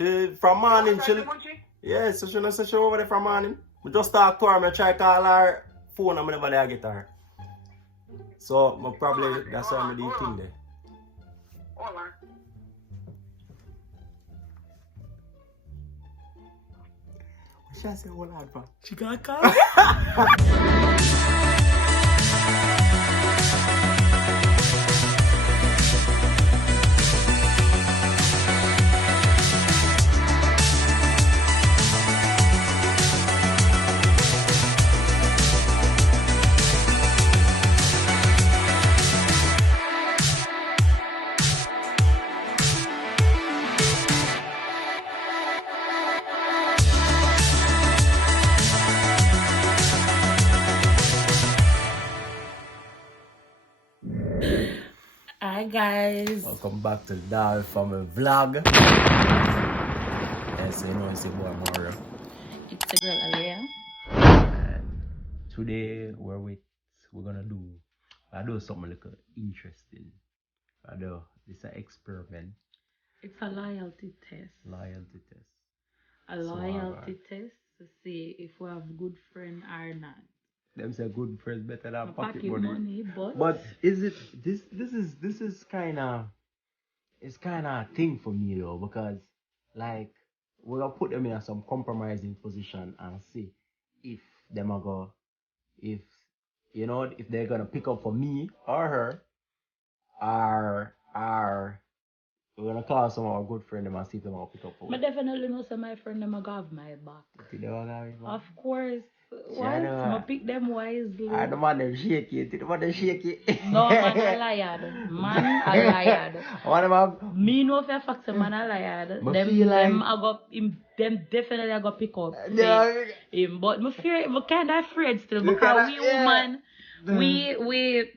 She from morning, yeah, so she not say she over there from morning. We just talk to her, I try call her phone and I never there get her. So probably that's why I do thing there. Hold on. She say hold on, bro. She gonna call. Hi guys. Welcome back to the Darby Family Vlog. Yes, you know it's your boy Mario. It's the girl Alea. And today we're gonna do something like interesting. It's an experiment. It's a loyalty test. Loyalty test. A loyalty test to see if we have good friend or not. Them say good friends better than pocket money. money. But is it this is kinda a thing for me though, because like we're gonna put them in some compromising position and see if them are go if they're gonna pick up for me or her, or we're gonna call some of our good friend them and see if they want to pick up for I us. definitely know some my friend them go have my back. Of course. Why? I pick them wisely. The man them shake it. The man them shake it. No, man a liar. Man a liar. Me know for a fact a man a liar. Them definitely I go pick up him. But me kind of afraid still because we woman, we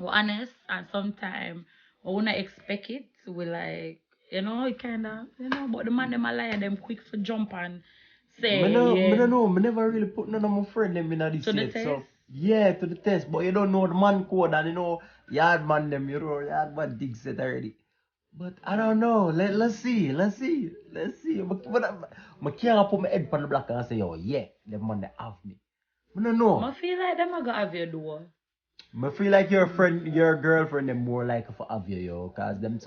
honest, and sometimes we wanna expect it. We like, it kind of, but the man them a liar, them quick for jump and say, I never really put none of my friend them in this yet. So yeah, to the test. But you don't know the man code and yard man them, yard man digs it already. But I don't know. Let's see. But I can't put my head on the block and say, the man they have me. I don't know. I feel like them are gonna have your door. I feel like your girlfriend them more like for have you, cause them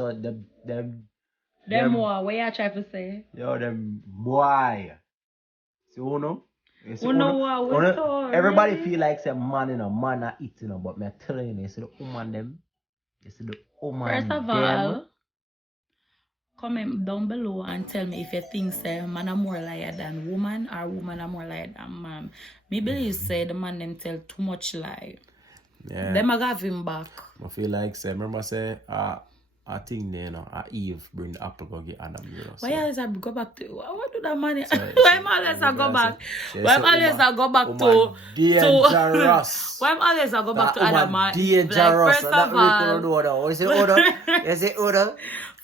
more. What you try to say? Them boy. See everybody really? feel like some man man are eating, but me telling you, see the woman them. You see the woman. First of all, comment down below and tell me if you think say man are more liar than woman or woman are more liar than man. Me believe say the man them tell too much lie. Yeah. Them a have him back. I feel like say remember say I think Eve bring the apple go get Adam. Why always I go back to what do that man? Why am always I go back? Why am always I go back to dangerous? Why am always I go back to Adam? Dangerous. Like, first of all,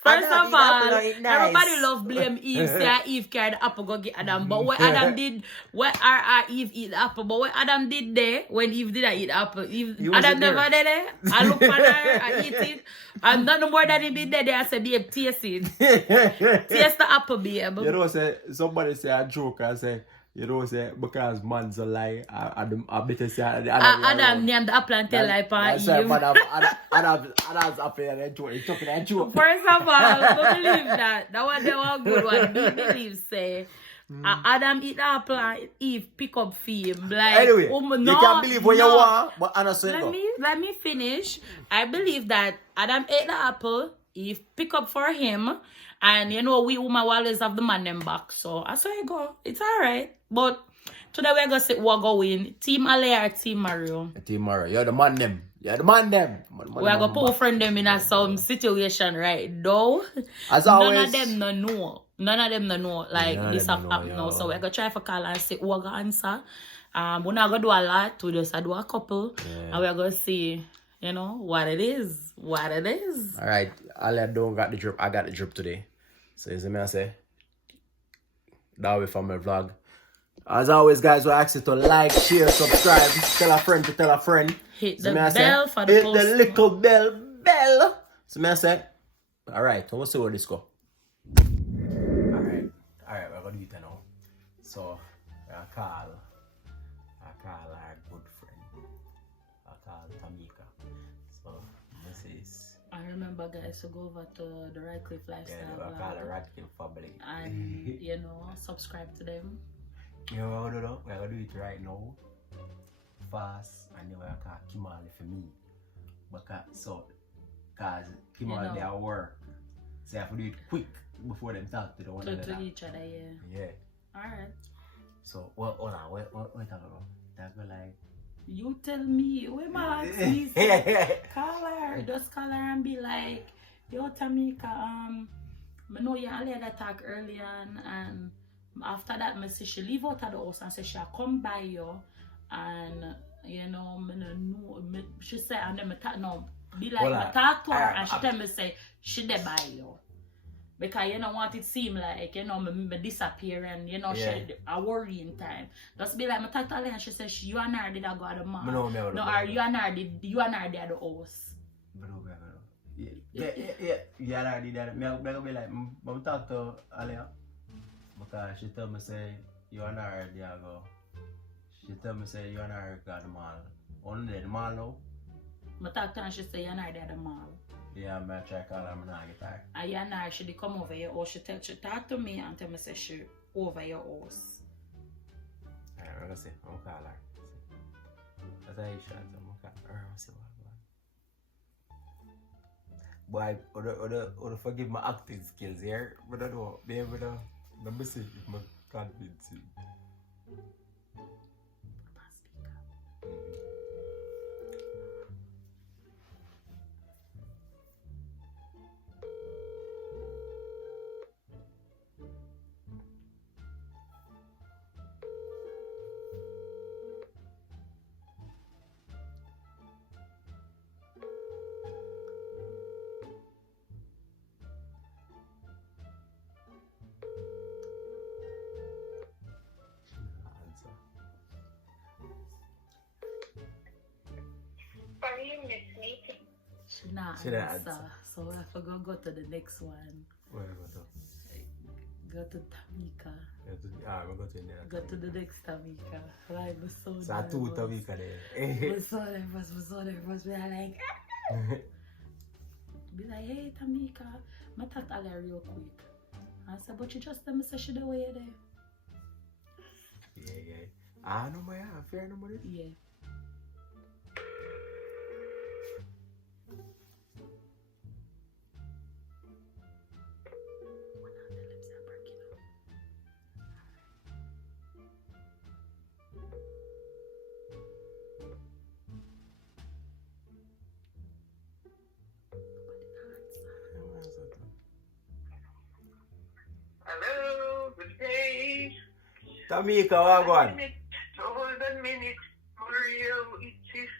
First of all, everybody love blame Eve. Say Eve carried the apple go get Adam. But what Adam did, what Eve eat the apple. But what Adam did there, when Eve did eat the apple, Adam never did it. I look at her, I eat it. And nothing more than he did there, I said, babe, taste it. Taste the apple, babe. Somebody say a joke and say, because man's a lie, I better say Adam named the apple and tell lie for Eve. Adam's apple and then choking and joke. First of all, I believe that. That was the good one. Me believe say Adam eat the apple and Eve pick up for him. Like, anyway, you can believe what you want, but honestly, let me finish. I believe that Adam ate the apple, Eve pick up for him. And we women always have the man them back. So I saw you go. It's alright. But today we're gonna say we're going Team Ale or Team Mario. Team Mario. You're the man them. We're gonna put friend them in some situation right now. As None always. of them no know. Like this have happened now. So we're gonna try for call and see who we're gonna answer. We're not gonna do a lot. We just do a couple. Yeah. And we're gonna see what it is. Alright, I don't got the drip. I got the drip today. So you see me I say, Darby from my vlog. As always, guys, we ask you to like, share, subscribe, tell a friend to tell a friend. Hit the bell for the post. Hit the little bell. So me I say, alright, so we'll see where this go. So I call our good friend. I call Tamika. So this is. I remember guys to go over to the Radcliffe Lifestyle I call her Radcliffe family. and you know subscribe to them. You know what we're gonna do it right now. Fast and then we're gonna call Kimali for me. Cause Kimali they are work. So I have to do it quick before them talk to the one another. To each other, yeah. Yeah. Alright. So what talk about? That go like You tell me, where my ask me, call her, just call her and be like, yo Tamika, I know you only had a talk earlier and after that I say she leave out of the house and say she'll come by you and you know, she say and then be like I talk to her and she tell me say she dey by you. Because you know want it seem like you know me disappear and you know she a worrying time. Just be like me talk to her and she says you and her did I go to the mall. No, or you and her did at the house. Yeah, you and her did that. Me go be like me talk to Alia because she tell me say you and her did go. She tell me say you and her go to the mall. Only the mall now. Me talk to her and she say you and her did at the mall. Yeah, I'm gonna try to call her and not get back. Ayana, she did come over your house. She talk to me and tell me say she over your house. Alright, I'm gonna say, I'm gonna call her. That's how you should. I'm gonna call her. I'm gonna see what Boy, forgive my acting skills here, but I don't be able to. Let me see if I'm convincing. She not answer. So I forgot go to the next one. Where go to? Go to Tamika. Go to the next Tamika. Like was so nervous. So two Tamika there. Was so nervous. We are like be like, hey Tamika, I talk to her real quick. I said, but you just tell me say she the way there. Yeah. I know my fair number. Yeah. Hello, good day. Tamika, what going? Hold a minute, Mario. It is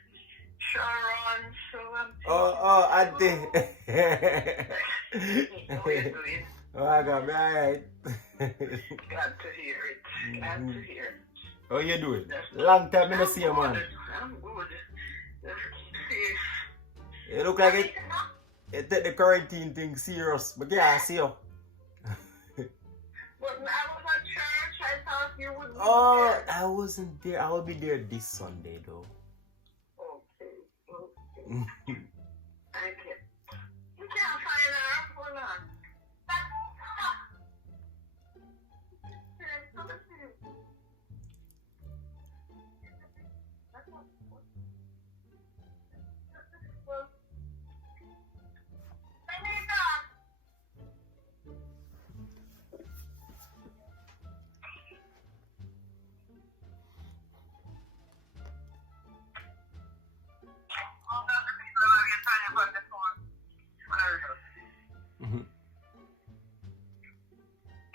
Sharon, so I'm. Auntie. How are you doing? Oh, I got me alright. Glad to hear it. Glad to hear it. How you doing? Long time I don't see you, man. I'm good. Safe. You look like it take the quarantine thing serious, but yeah, I see you. But I was at church. I thought you would be Oh, there. I wasn't there. I will be there this Sunday, though. Okay. Thank you. You can't find her. Hold on.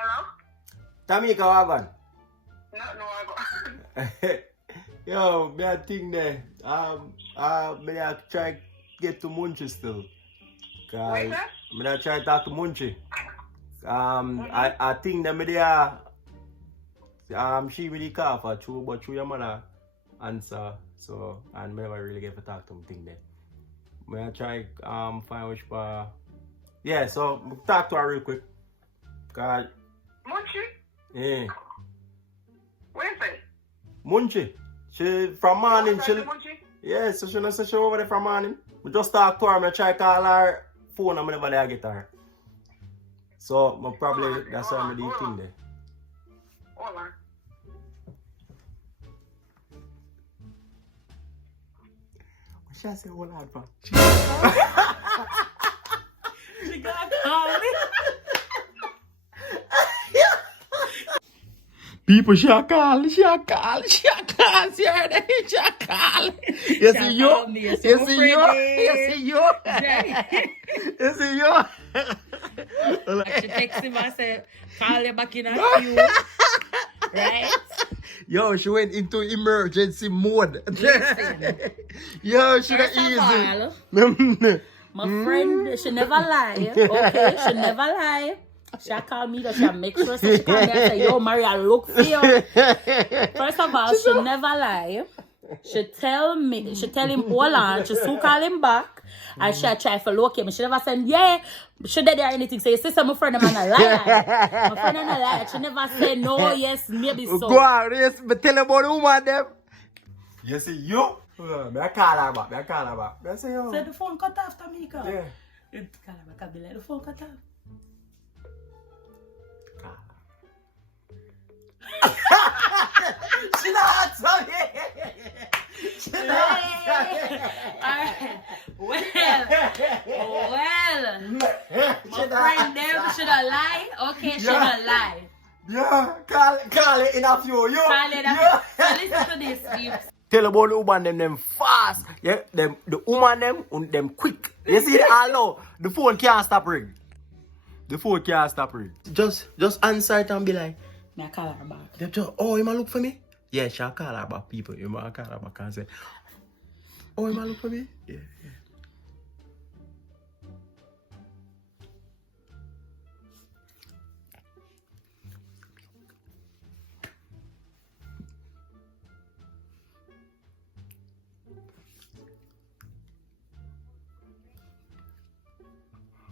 Hello? Tamika, what going? No, I go. Yo, me a thing there. Me a try get to Munchie still. Wait, sir? Me a try talk to Munchie. I think that me there. She really call for true, but true your mother answer. So and me never really get to talk to him thing there. Me a try find which part. Yeah, so talk to her real quick. Cause Munchie? yeah. Where is it? Munchie. She from morning. Oh, She that's the Munchie? yeah, so she not say she over there from morning. We just talk to her. I try call her phone and I never there get her. So I probably that's why I do the thing there. Hold on. What should I say? Hold on, bro. She gonna call me. People shall call. You heard it? Shall call. You see you? call me, You you're so see you? pretty. You see you? You see you? She texted him and said, call you back in a few. Right? Yo, she went into emergency mode. Listen. Yo, she got First of easy. My friend, she never lie. Okay, she never lie. She call me, she make sure she call me and say, yo, Maria, look for you. First of all, she never lie. She tell him, hold on, she still call him back. And she try to locate me. She never said, yeah, she did there anything. Say, sister, my friend, I'm not a liar. My friend, I'm not a liar. She never said, no, yes, maybe so. Go on, yes, but tell about the woman them. You see you? I call her back. I say, yo. So the phone cut off, Tamika. Yeah. Call her back, I'll be like, the phone cut off. She not sorry. She not sorry. Alright. Well. My friend there should have lied. Okay, should have lied. Yeah, call it in a few. Yo. Call it up. So listen to this, Steve. Tell about the woman them fast. Yeah, the woman them quick. You see it all now. The phone can't stop ring. The phone can't stop ring. Just answer it and be like, I call her back. they just, oh, you might look for me? Yeah, she'll call her back, people. You might call her back and say, oh, you might look for me? Yeah.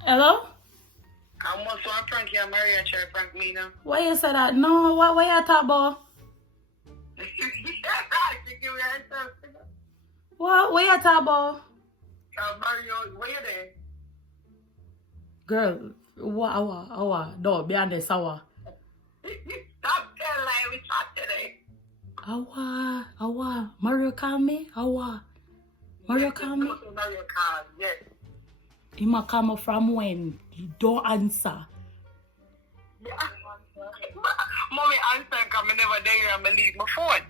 Hello? I'm also a prank you, Maria, try to prank me now. Why you say that? No, what you talk about? Give me an answer. What you talk about? Mario, where you there? Girl, what? No, be honest, hour. Stop telling lie, we talk today. Awa. Mario call me? Awa. Mario call me? Mario call, yes. He might come from when? You don't answer. Yeah. Mommy answer because I never there and I leave my phone.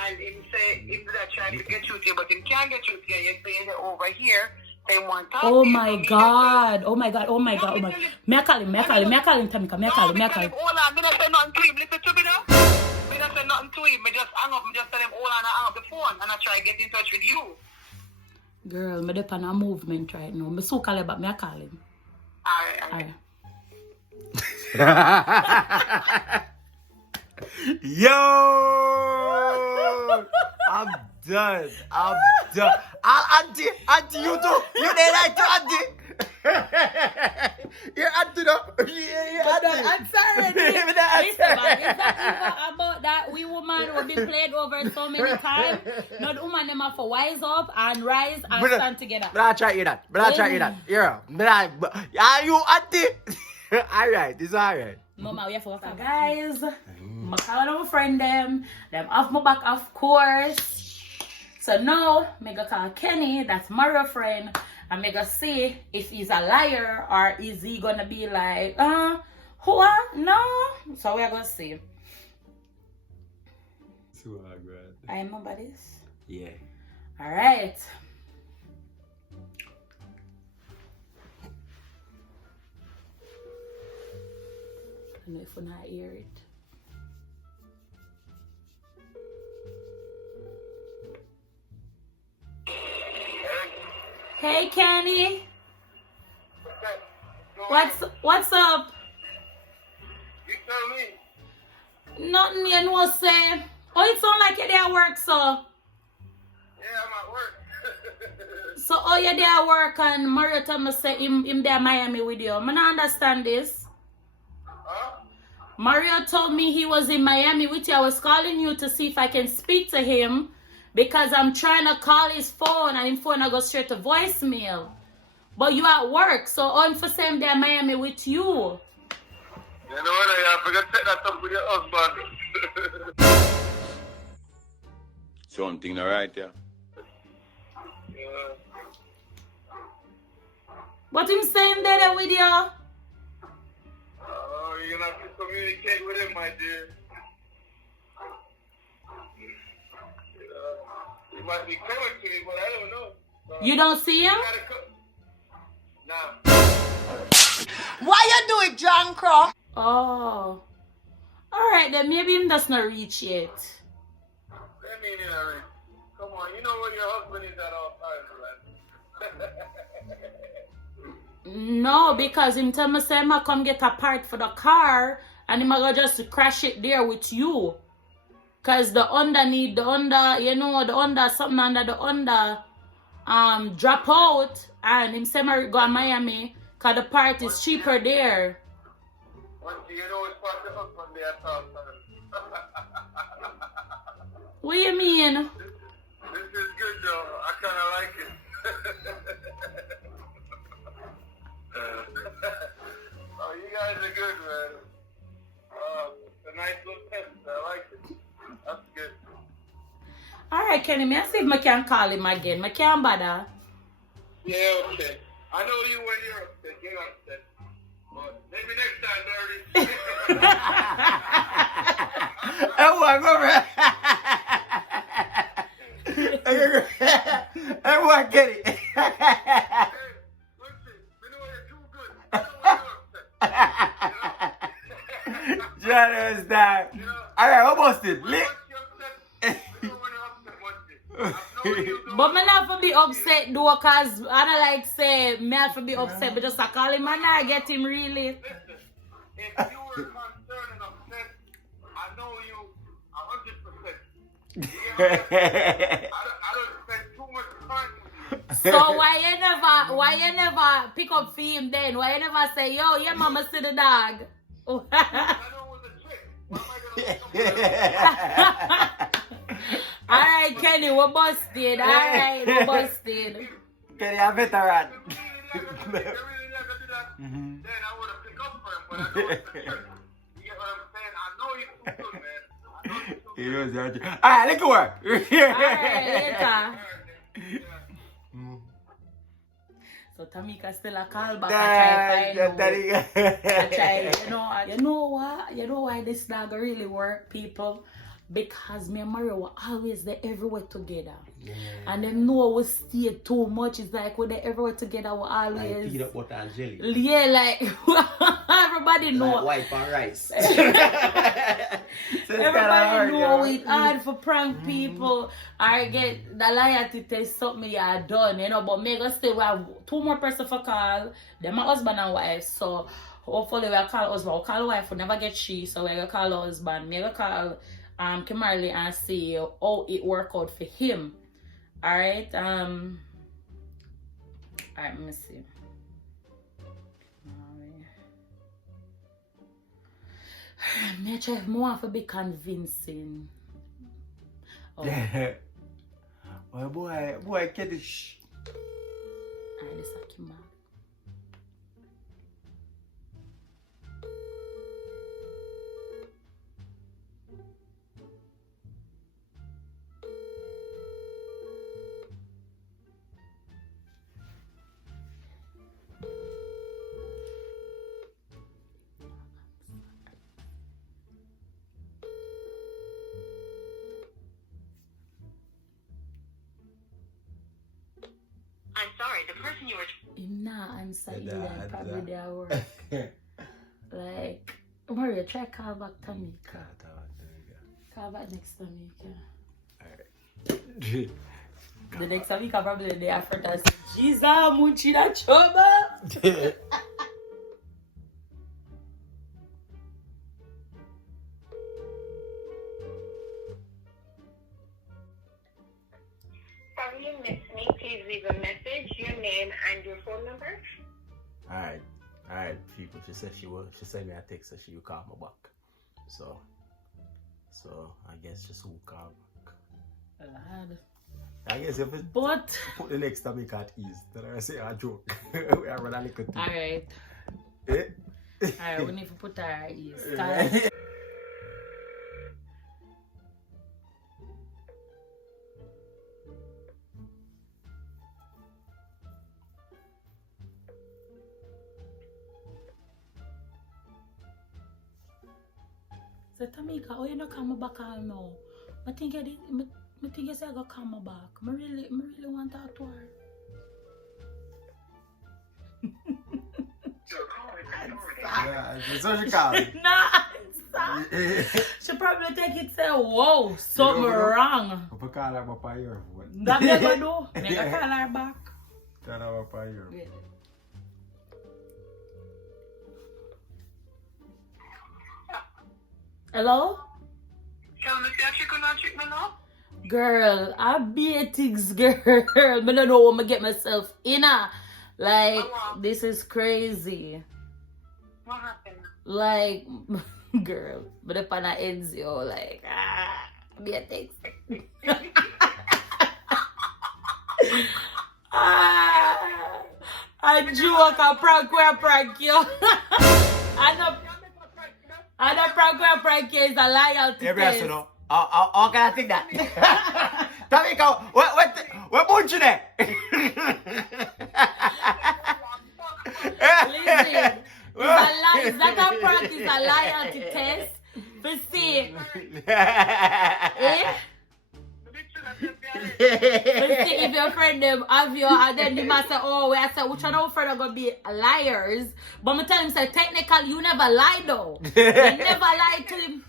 And he say, he's trying to get through to you, but he can't get through to you. You're saying that over here, they want to talk Oh to you. my God. May I call him, Tamika. May I call him. Hold on, I don't say nothing to him. Listen to me now. I don't say nothing to him. I just hang up. I just tell him, hold on, I hang up the phone. And I try to get in touch with you. Girl, me dep on a movement right now. Me so call him, but me I call him. Alright. Yo! I'm done. Auntie, you too. You did right to auntie. You're auntie though. You're auntie. I'm sorry. Listen, man, it's not even about that we woman who been played over so many times. Not the woman them have to wise up and rise and stand together. But I try to hear that. Yeah. Are you auntie? Alright, it's alright. Mama, we have to work out, guys. I'm calling my friend them off my back, of course. So now, I'm gonna call Kenny, that's my friend, and I'm gonna see if he's a liar or is he gonna be like, who? No. So we're gonna see. So good. I remember this. Yeah. All right. I don't know if we're not hear it. Hey Kenny, what's up? You tell me. Nothing you know say. Oh, it sound like you're there at work, so. Yeah, I'm at work. So oh you're there at work and Mario told me say him there in Miami with you. I don't understand this. Huh? Mario told me he was in Miami with you. I was calling you to see if I can speak to him because I'm trying to call his phone and his phone I go straight to voicemail. But you at work, so on for same day in Miami with you. You know what? I forgot to take that up with your husband. Something alright, yeah. What him saying there with you? You're gonna have to communicate with him, my dear. He might be coming to me, but I don't know. You don't see him? Nah. Why you do it, John Crow? Oh. Alright then, maybe him does not reach yet. Let me in a ring. Come on, you know where your husband is at all times, right? No, because him tell me say I come get a part for the car and him go just crash it there with you. Cause the Honda need the Honda, you know, the Honda, something under the Honda drop out and him say I go to Miami cause the part is cheaper there. What do you know it's part of husband there at all times? What you mean? This is good though. I kinda like it. Oh, you guys are good, man. It's a nice little test. I like it. That's good. Alright, Kenny, me I see if I can call him again. I can't bother. Yeah, okay. I know you when you're upset. You're upset. But maybe next time, Darby. Everyone get it. Hey, listen, we know you're too good. I know when you're upset. John is that. Alright, what was it? Once you're upset, we know when you're upset, what's it? I've known you though. But me not for be upset though, cause I don't like say me have to be upset, but just I call him and I get him really. Listen, if you were concerned and upset, I know you 100%. You get what I'm saying? I don't spend too much time with you. So why you never pick up for him then? Why you never say, yo, yeah mama see the dog? Oh. I know it was a trick. Why am I gonna Alright, Kenny, we're busted. Alright, we're busted. Kenny, a veteran. Then I would have picked up for him, but I know it's a trick. You get what I'm saying? I know you're too good, man. I know you're too good. He knows you're true. Alright, let's go work. Alright, later. Alright, then. Yeah. So Tamika still a call back. I try That you know what? You know why this dog really work, people? Because me and Mario were always there everywhere together. Yeah. And them know we stay too much. It's like when they everywhere together, we Like always. peanut butter and jelly. Yeah, like everybody know. Like white and rice. So Everybody know it's hard for prank people. I get the loyalty test something you are done, you know. But me go still have 2 more person for call. Them my husband and wife. So hopefully we'll call husband. We'll call wife. We never get she. So we're gonna call husband. Me gonna call Kimberly and see how it work out for him. Alright. Alright, let me see. Me try more to be convincing. Oh. Yeah. Well, boy, get this. Alright, this is Kimberly. I'm sorry, the person you were... Him not answer Yeah, either, probably their work. Like, Mario, try call back Tamika. Call back next Tamika. Alright. The next Tamika probably the day after that say, Jesus, Munchi na choba. Sorry you missed me. Please leave a message, your name, and your phone number. Alright, people. She said me a text, so she will call me back. So I guess just hook up. Lad. I guess if it But put the next time at ease, then I say a joke. We are running a little thing. alright. Eh? Alright, we need to put our ears. So Tamika, oh you not come back on now. I think I say I go come back. I really want to talk to her. Yeah, so she call me. Nah, she probably take it say, whoa, something wrong. I call her up on your phone. That never do. Me go call her back. Call her up on your phone. Hello? Tell me, say, chicken and chicken now? Girl, I be things, girl. I don't know what I get myself in. Like, this is crazy. What happened? Like, girl, but if I ends you, like, be a things. I joke, I prank you. I know prank you is a loyalty test. How can I think that? Tamika, what bunch you there? Listen, it's not a prank, it's a loyalty test. But see, if your friend them have you, and then they might say, oh, we say, which one of our friend are gonna be liars? But I tell him, say, technically, you never lie though. You never lie to him.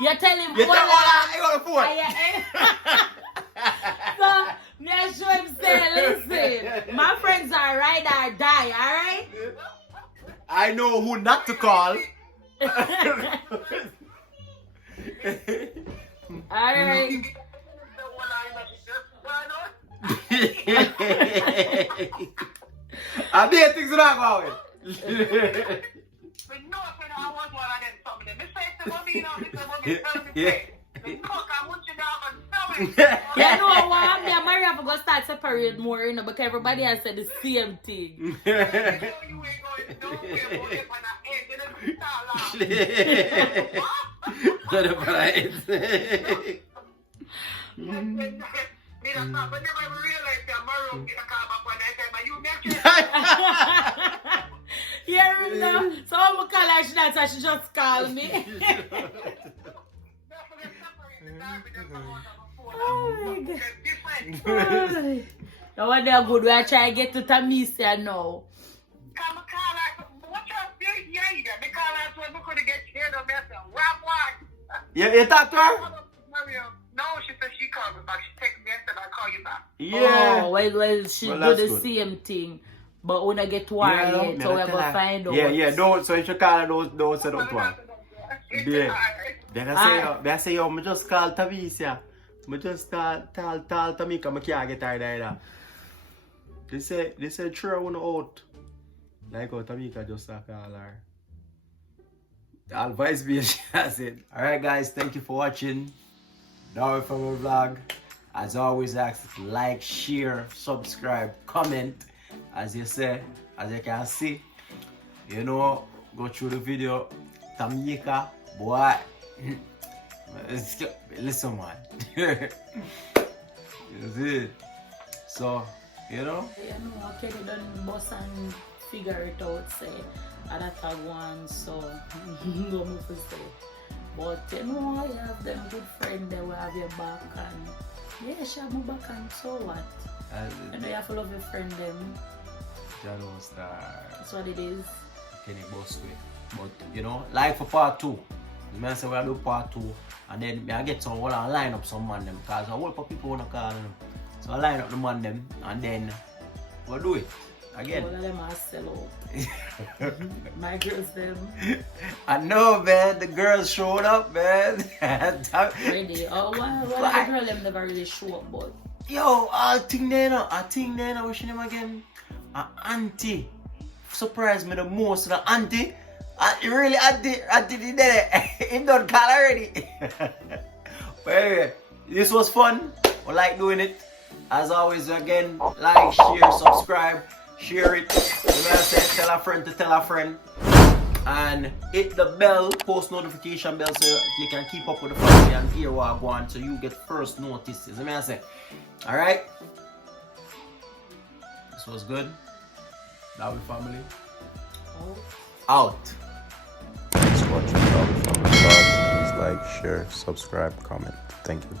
You tell him, you tell him, so, me I show him say, listen, my friends are ride or die, alright? I know who not to call. Alright. I did things not going. You know what? Me and Maria have to start separate more, you know, because everybody has said the same thing. Yeah, you know. So I'm gonna call her, she just call me. Oh my God. Now when they're good, we are trying to get to Tamisia now. You talk to her? No, she said she called me back. She texted me and said I'll call you back. Yeah. Oh, well, she do the same thing. But when I get to her yet, so we're going to find out. Yeah, don't, so if you call her, don't say that to her. Yeah. They say, yo, I just call Tamisia. I just tell Tamika I can't get her either. They say, throw one out. Like how Tamika just call her. Advice me, she said. Alright guys, thank you for watching. Darby from my vlog. As always, ask like, share, subscribe, comment. As you say, as you can see, you know, go through the video. Tamika, boy. Listen, man. That's it. So, you know. You know, Kenny done boss and figure it out, say. And that tag one, so no move to say. But you know, you have them good friend that will have your back, and yeah, she have my back, and so what? You know, you have to love your friend them. That's what it is. Kenny boss way. But you know, like for part 2. The man say we'll do part 2, and then I get some line up some man them, because a whole lot of people wanna call them. So I line up the man them, and then we'll do it again. All of them are sell out. My girls them. I know, man. The girls showed up, man. Ready? Oh, why the girl them never really show up, but yo, I think they know. What's your name again? Auntie. Surprised me the most. The auntie. I did it. Him done call already. But anyway, this was fun. I like doing it. As always, again, like, share, subscribe, share it. You know what I'm saying? Tell a friend to tell a friend. And hit the bell, post notification bell, so you can keep up with the family and hear what I go on, so you get first notices. You know what I'm saying? Alright? This was good. Darby family. Out. Thanks for watching Darby Family Vlog. Please like, share, subscribe, comment. Thank you.